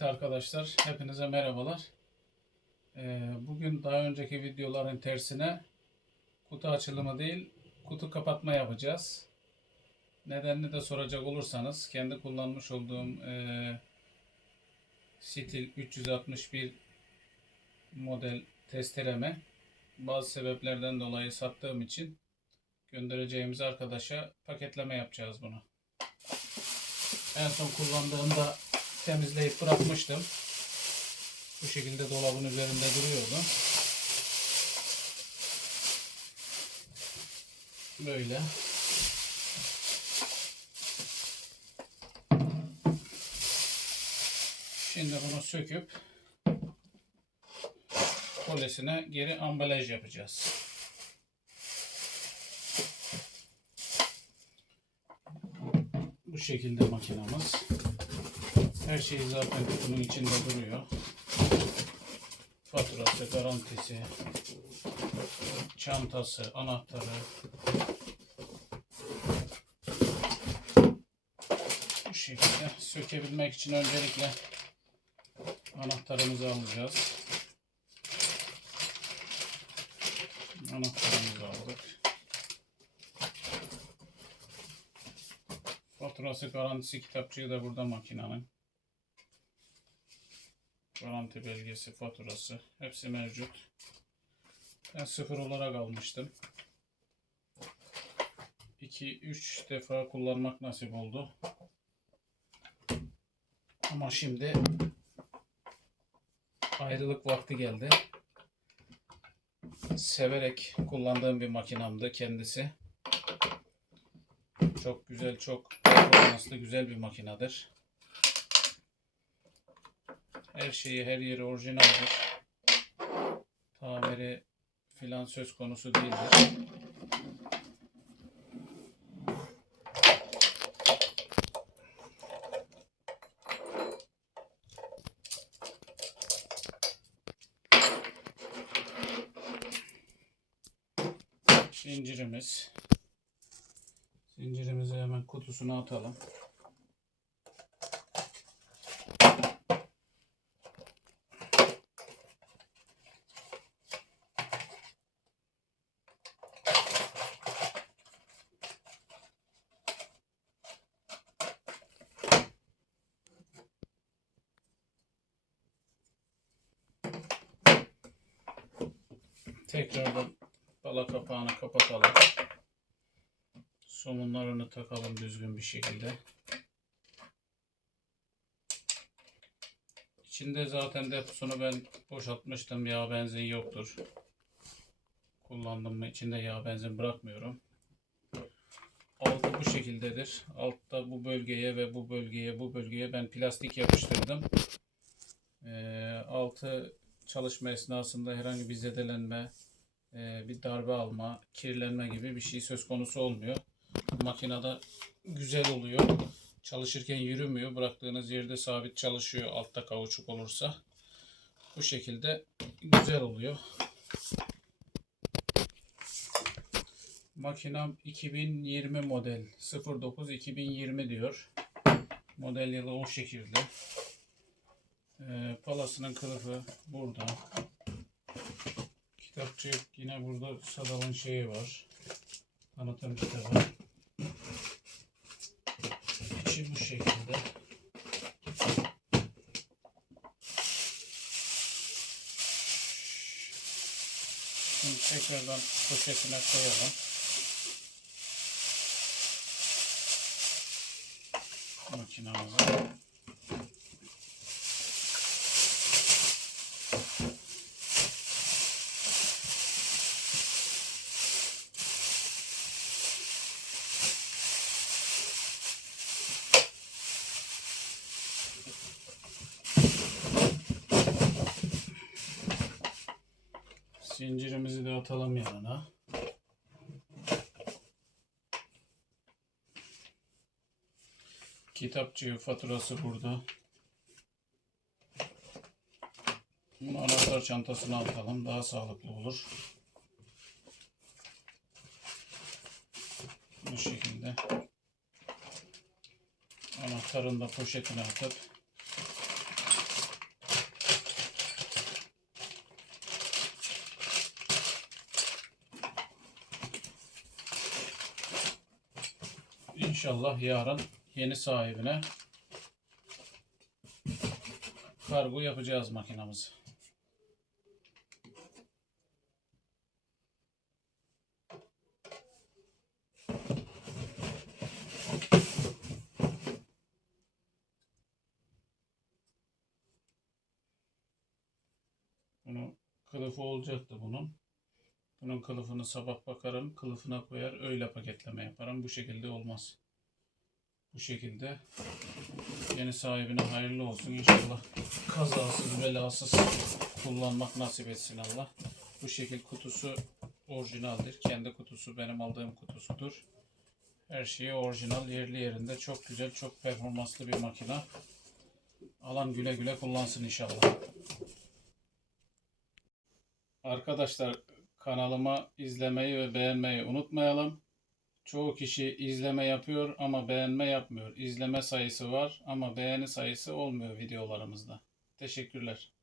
Evet arkadaşlar, hepinize merhabalar. Ee, bugün daha önceki videoların tersine kutu açılımı değil, kutu kapatma yapacağız. Nedenini de soracak olursanız, kendi kullanmış olduğum e, Stil 361 model testereme bazı sebeplerden dolayı sattığım için göndereceğimiz arkadaşa paketleme yapacağız bunu. En son kullandığımda temizleyip bırakmıştım. Bu şekilde dolabın üzerinde duruyordu. Böyle. Şimdi bunu söküp kolesine geri ambalaj yapacağız. Bu şekilde makinamız. Her şey zaten kutunun içinde duruyor. Faturası, garantisi, çantası, anahtarı. Bu şekilde sökebilmek için öncelikle anahtarımızı alacağız. Anahtarımızı aldık. Faturası, garantisi kitapçığı da burada makinenin. Garanti belgesi, faturası hepsi mevcut. Ben sıfır olarak almıştım. 2-3 defa kullanmak nasip oldu. Ama şimdi ayrılık vakti geldi. Severek kullandığım bir makinamdı kendisi. Çok güzel, çok performanslı, güzel bir makinedir. Her şeyi, her yeri orijinaldir. Tamiri filan söz konusu değildir. Zincirimiz. Zincirimizi hemen kutusuna atalım. Tekrardan bala kapağını kapatalım. Somunlarını takalım düzgün bir şekilde. İçinde zaten deposunu ben boşaltmıştım. Yağ benzin yoktur. Kullandım mı içinde yağ benzin bırakmıyorum. Altı bu şekildedir. Altta bu bölgeye ve bu bölgeye bu bölgeye ben plastik yapıştırdım. Ee, altı çalışma esnasında herhangi bir zedelenme, e, bir darbe alma, kirlenme gibi bir şey söz konusu olmuyor. Makinede güzel oluyor. Çalışırken yürümüyor. Bıraktığınız yerde sabit çalışıyor altta kauçuk olursa. Bu şekilde güzel oluyor. Makinam 2020 model 09 2020 diyor. Model yılı o şekilde. Ee, palasının kılıfı burada. Kitapçı yine burada Sadal'ın şeyi var. Tanıtım kitabı. İçi bu şekilde. Şimdi tekrardan poşetine koyalım. Makinamıza. Zincirimizi de atalım yanına. Kitapçı faturası burada. Bunu anahtar çantasına atalım. Daha sağlıklı olur. Bu şekilde. Anahtarını da poşetine atıp İnşallah yarın yeni sahibine kargo yapacağız makinamızı. Bunu kılıfı olacaktı bunun. Bunun kılıfını sabah bakarım, kılıfına koyar, öyle paketleme yaparım. Bu şekilde olmaz. Bu şekilde yeni sahibine hayırlı olsun inşallah. Kazasız belasız kullanmak nasip etsin Allah. Bu şekil kutusu orijinaldir. Kendi kutusu benim aldığım kutusudur. Her şeyi orijinal yerli yerinde. Çok güzel, çok performanslı bir makina. Alan güle güle kullansın inşallah. Arkadaşlar kanalıma izlemeyi ve beğenmeyi unutmayalım. Çoğu kişi izleme yapıyor ama beğenme yapmıyor. İzleme sayısı var ama beğeni sayısı olmuyor videolarımızda. Teşekkürler.